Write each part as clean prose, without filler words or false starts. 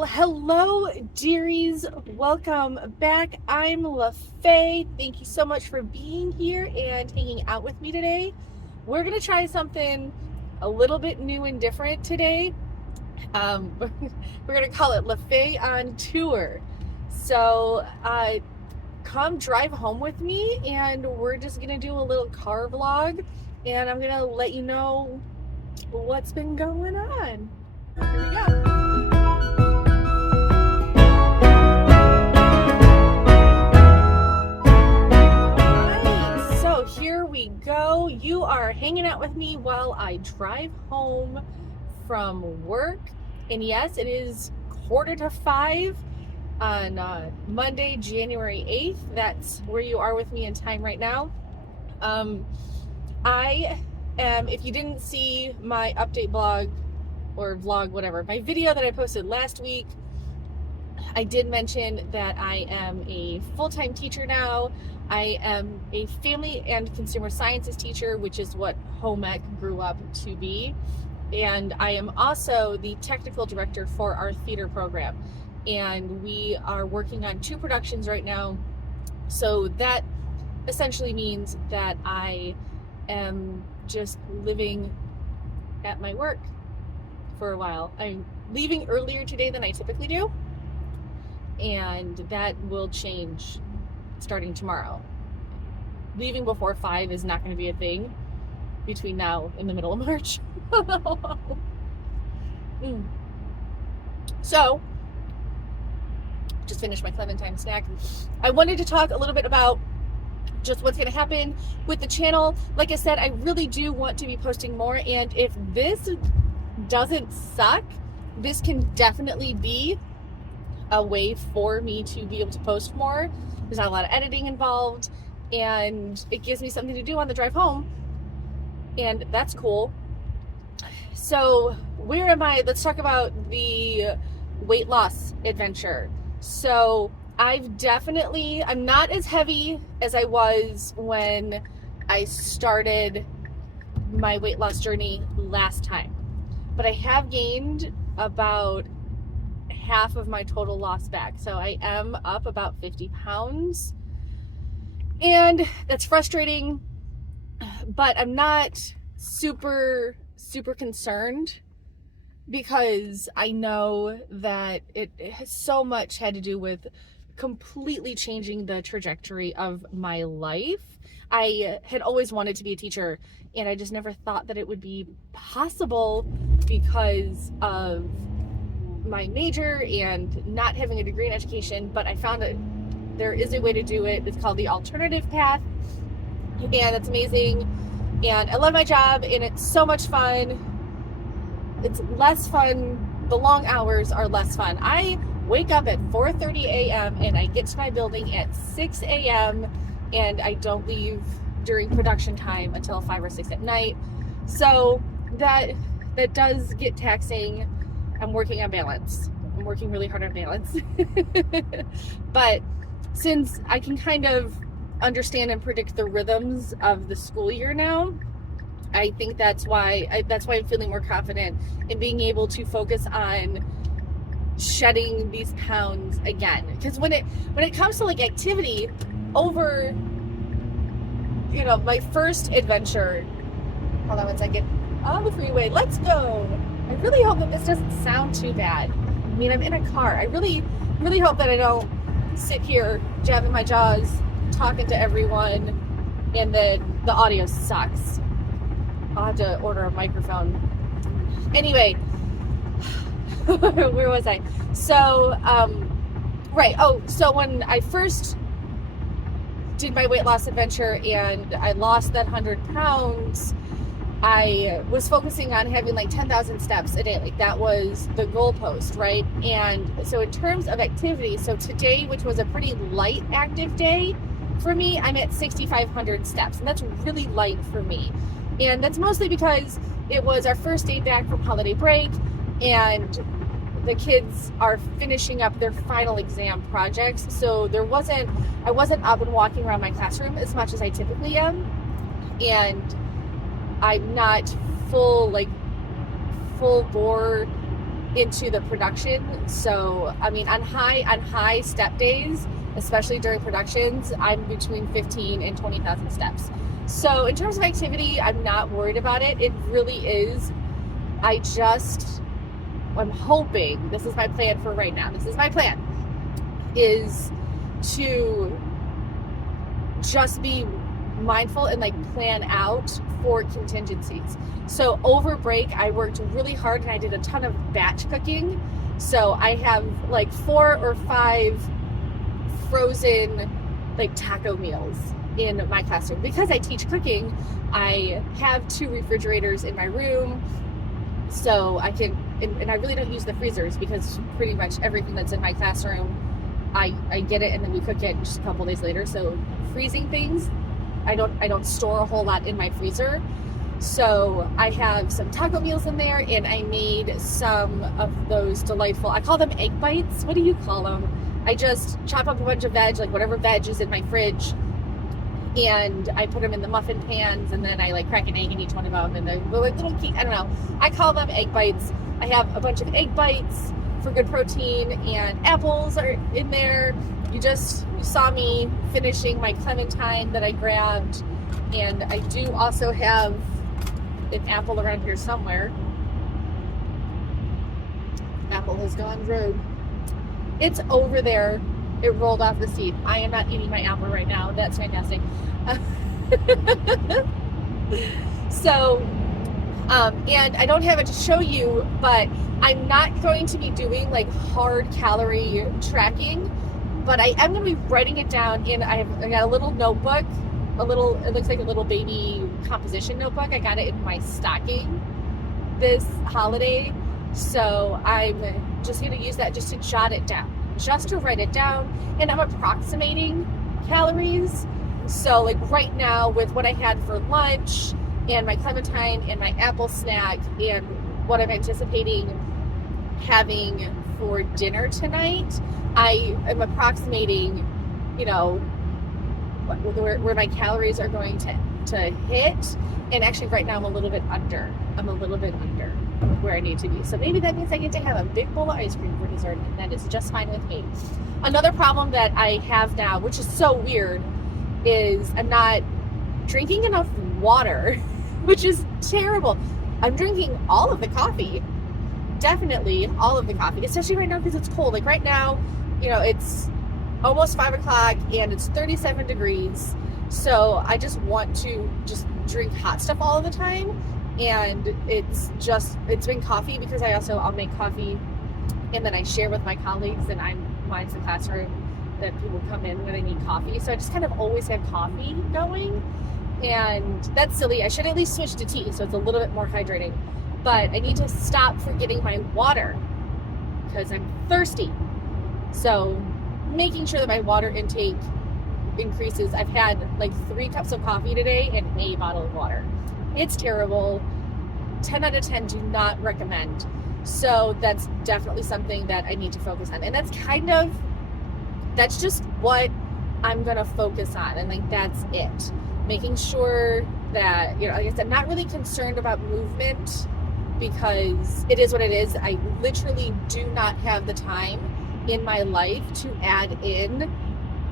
Well, hello, dearies. Welcome back. I'm LeFae. Thank you so much for being here and hanging out with me today. We're going to try something a little bit new and different today. We're going to call it LeFae on Tour. So, come drive home with me, and we're just going to do a little car vlog, and I'm going to let you know what's been going on. Here we go. Here we go. You are hanging out with me while I drive home from work. And yes, it is 4:45 on Monday, January 8th. That's where you are with me in time right now. I am, if you didn't see my update blog or vlog, whatever, my video that I posted last week, I did mention that I am a full-time teacher now. I am a family and consumer sciences teacher, which is what home ec grew up to be. And I am also the technical director for our theater program. And we are working on 2 productions right now. So that essentially means that I am just living at my work for a while. I'm leaving earlier today than I typically do. And that will change starting tomorrow. Leaving before 5 is not going to be a thing between now and the middle of March. So, just finished my clementine snack. I wanted to talk a little bit about just what's going to happen with the channel. Like I said, I really do want to be posting more, and if this doesn't suck, this can definitely be a way for me to be able to post more. There's not a lot of editing involved, and it gives me something to do on the drive home, and that's cool. So where am I? Let's talk about the weight loss adventure. So I'm not as heavy as I was when I started my weight loss journey last time, but I have gained about half of my total loss back. So I am up about 50 pounds, and that's frustrating, but I'm not super concerned, because I know that it has so much had to do with completely changing the trajectory of my life. I had always wanted to be a teacher, and I just never thought that it would be possible because of my major and not having a degree in education. But I found that there is a way to do it. It's called the alternative path, and it's amazing, and I love my job, and it's so much fun. It's less fun, the long hours are less fun. I wake up at 4:30 a.m. and I get to my building at 6 a.m. and I don't leave during production time until 5 or 6 at night. So that does get taxing. I'm working on balance. I'm working really hard on balance. But since I can kind of understand and predict the rhythms of the school year now, I think that's why I'm feeling more confident in being able to focus on shedding these pounds again. Because when it comes to like activity, over my first adventure, hold on one second, on the freeway, let's go. I really hope that this doesn't sound too bad. I mean, I'm in a car. I really hope that I don't sit here jabbing my jaws, talking to everyone, and that the audio sucks. I'll have to order a microphone. Anyway, where was I? So, right. Oh, so when I first did my weight loss adventure and I lost that 100 pounds, I was focusing on having like 10,000 steps a day. Like that was the goalpost, right? And so in terms of activity, so today, which was a pretty light active day for me, I'm at 6,500 steps, and that's really light for me. And that's mostly because it was our first day back from holiday break, and the kids are finishing up their final exam projects. So I wasn't up and walking around my classroom as much as I typically am. And I'm not full bore into the production. So, I mean, on high step days, especially during productions, I'm between 15 and 20,000 steps. So in terms of activity, I'm not worried about it. It really is. I'm hoping, this is my plan for right now. This is my plan, is to just be mindful and like plan out for contingencies. So over break, I worked really hard and I did a ton of batch cooking. So I have like 4 or 5 frozen like taco meals in my classroom. Because I teach cooking, I have 2 refrigerators in my room. So I can, and I really don't use the freezers because pretty much everything that's in my classroom, I get it and then we cook it just a couple days later. So freezing things, I don't store a whole lot in my freezer. So I have some taco meals in there, and I made some of those delightful, I call them egg bites. What do you call them? I just chop up a bunch of veg, like whatever veg is in my fridge, and I put them in the muffin pans, and then I like crack an egg in each one of them, and they're like little key, I don't know. I call them egg bites. I have a bunch of egg bites for good protein, and apples are in there. You saw me finishing my clementine that I grabbed, and I do also have an apple around here somewhere. Apple has gone rogue. It's over there. It rolled off the seat. I am not eating my apple right now. That's fantastic. So, and I don't have it to show you, but I'm not going to be doing like hard calorie tracking, but I am going to be writing it down in, I got a little notebook, it looks like a little baby composition notebook. I got it in my stocking this holiday. So I'm just going to use that just to jot it down, just to write it down. And I'm approximating calories. So like right now with what I had for lunch and my clementine and my apple snack and what I'm anticipating having for dinner tonight, I am approximating, you know, where my calories are going to hit. And actually right now I'm a little bit under where I need to be. So maybe that means I get to have a big bowl of ice cream for dessert, and that is just fine with me. Another problem that I have now, which is so weird, is I'm not drinking enough water, which is terrible. I'm drinking all of the coffee, definitely all of the coffee, especially right now because it's cold. Like right now, you know, it's almost 5 o'clock and it's 37 degrees. So I just want to just drink hot stuff all of the time. And it's been coffee because I'll make coffee and then I share with my colleagues, and mine's the classroom that people come in when they need coffee. So I just kind of always have coffee going, and that's silly. I should at least switch to tea so it's a little bit more hydrating, but I need to stop forgetting my water because I'm thirsty. So making sure that my water intake increases. I've had like 3 cups of coffee today and a bottle of water. It's terrible. 10 out of 10 do not recommend. So that's definitely something that I need to focus on. And that's just what I'm going to focus on. And like, that's it. Making sure that, you know, like I said, not really concerned about movement because it is what it is. I literally do not have the time in my life to add in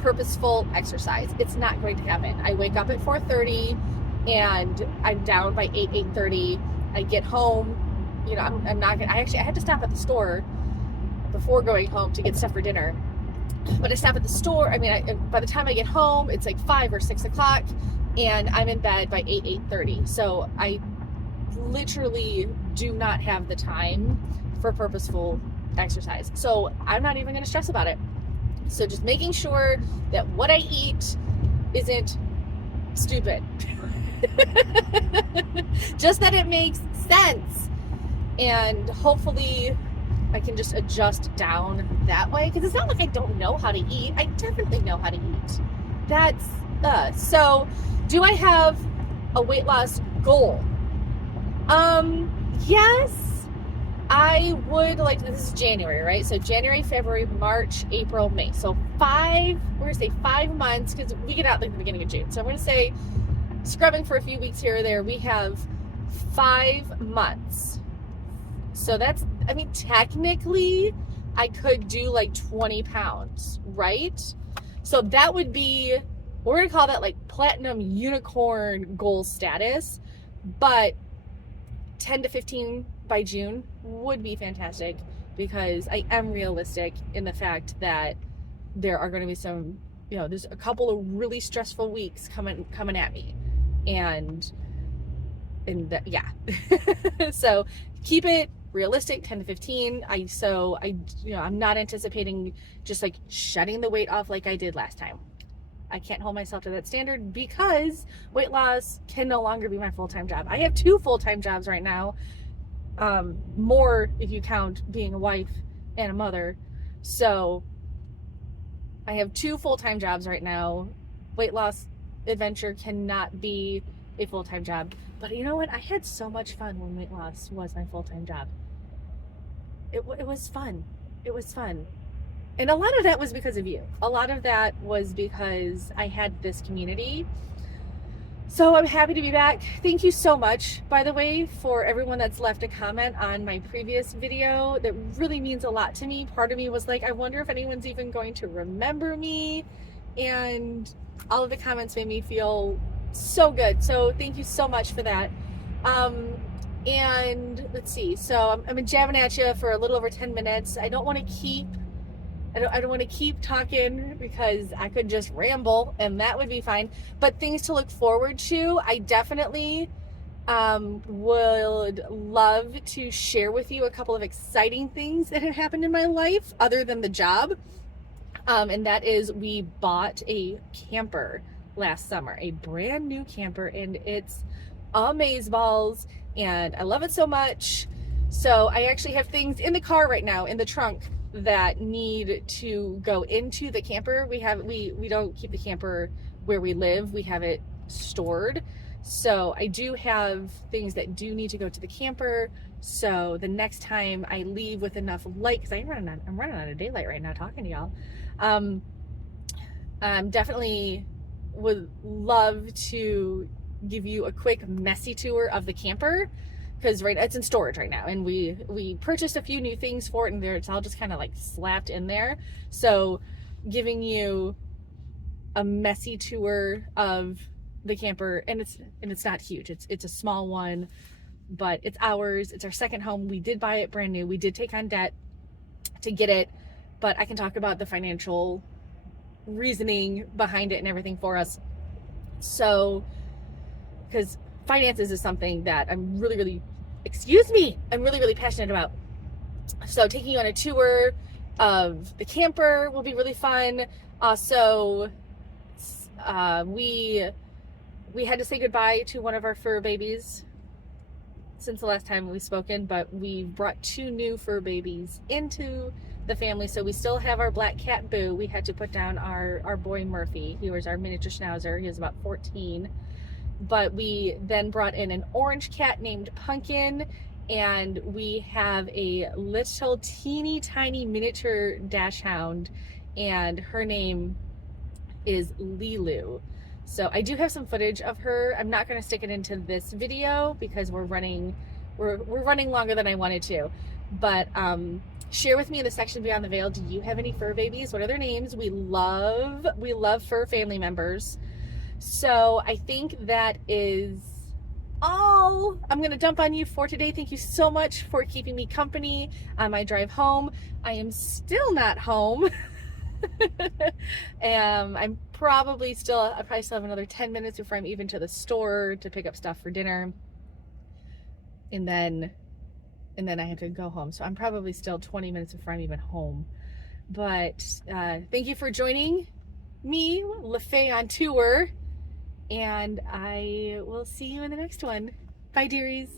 purposeful exercise. It's not going to happen. I wake up at 4:30 and I'm down by 8:30. I get home, you know, I'm not gonna, I had to stop at the store before going home to get stuff for dinner. But I stop at the store, by the time I get home, it's like 5 or 6 o'clock and I'm in bed by 8:30. So I literally do not have the time for purposeful exercise. So I'm not even gonna stress about it. So just making sure that what I eat isn't stupid. Just that it makes sense. And hopefully I can just adjust down that way. Because it's not like I don't know how to eat. I definitely know how to eat. So do I have a weight loss goal? Yes. I would like, this is January, right? So January, February, March, April, May. So we're going to say 5 months because we get out like the beginning of June. So I'm going to say scrubbing for a few weeks here or there. We have 5 months. So I mean, technically I could do like 20 pounds, right? So that would be, we're gonna call that like platinum unicorn goal status, but 10 to 15 by June would be fantastic, because I am realistic in the fact that there are going to be some, there's a couple of really stressful weeks coming at me, and that, yeah. So keep it realistic, 10 to 15. I'm not anticipating just like shutting the weight off like I did last time. I can't hold myself to that standard, because weight loss can no longer be my full-time job. I have 2 full-time jobs right now, more if you count being a wife and a mother. So I have 2 full-time jobs right now. Weight loss adventure cannot be a full-time job. But you know what? I had so much fun when weight loss was my full-time job. It was fun. It was fun. And a lot of that was because of you. A lot of that was because I had this community. So I'm happy to be back. Thank you so much, by the way, for everyone that's left a comment on my previous video. That really means a lot to me. Part of me was like, I wonder if anyone's even going to remember me. And all of the comments made me feel so good. So thank you so much for that. And let's see. So I'm jabbing at you for a little over 10 minutes. I don't want to keep talking, because I could just ramble and that would be fine. But things to look forward to, I definitely would love to share with you a couple of exciting things that had happened in my life other than the job. And that is, we bought a camper last summer, a brand new camper, and it's amazeballs, and I love it so much. So I actually have things in the car right now, in the trunk, that need to go into the camper. We don't keep the camper where we live. We have it stored. So I do have things that do need to go to the camper. So the next time I leave with enough light, because I'm running out of daylight right now talking to y'all. Definitely would love to give you a quick messy tour of the camper, because it's in storage right now, and we purchased a few new things for it, and it's all just kind of like slapped in there. So giving you a messy tour of the camper, and it's not huge. It's a small one, but it's ours. It's our second home. We did buy it brand new. We did take on debt to get it, but I can talk about the financial reasoning behind it and everything for us. So, because finances is something that I'm really passionate about. So taking you on a tour of the camper will be really fun. Also, we had to say goodbye to one of our fur babies since the last time we've spoken, but we brought 2 new fur babies into the family. So we still have our black cat Boo. We had to put down our boy Murphy. He was our miniature schnauzer. He was about 14. But we then brought in an orange cat named Pumpkin, and we have a little teeny tiny miniature dachshund, and her name is Lilu. So I do have some footage of her. I'm not going to stick it into this video because we're running longer than I wanted to. But share with me in the section beyond the veil, do you have any fur babies? What are their names? We love fur family members. So I think that is all I'm going to dump on you for today. Thank you so much for keeping me company on my drive home. I am still not home. I probably still have another 10 minutes before I'm even to the store to pick up stuff for dinner. And then I have to go home. So I'm probably still 20 minutes before I'm even home. But thank you for joining me, LeFae on tour. And I will see you in the next one. Bye, dearies.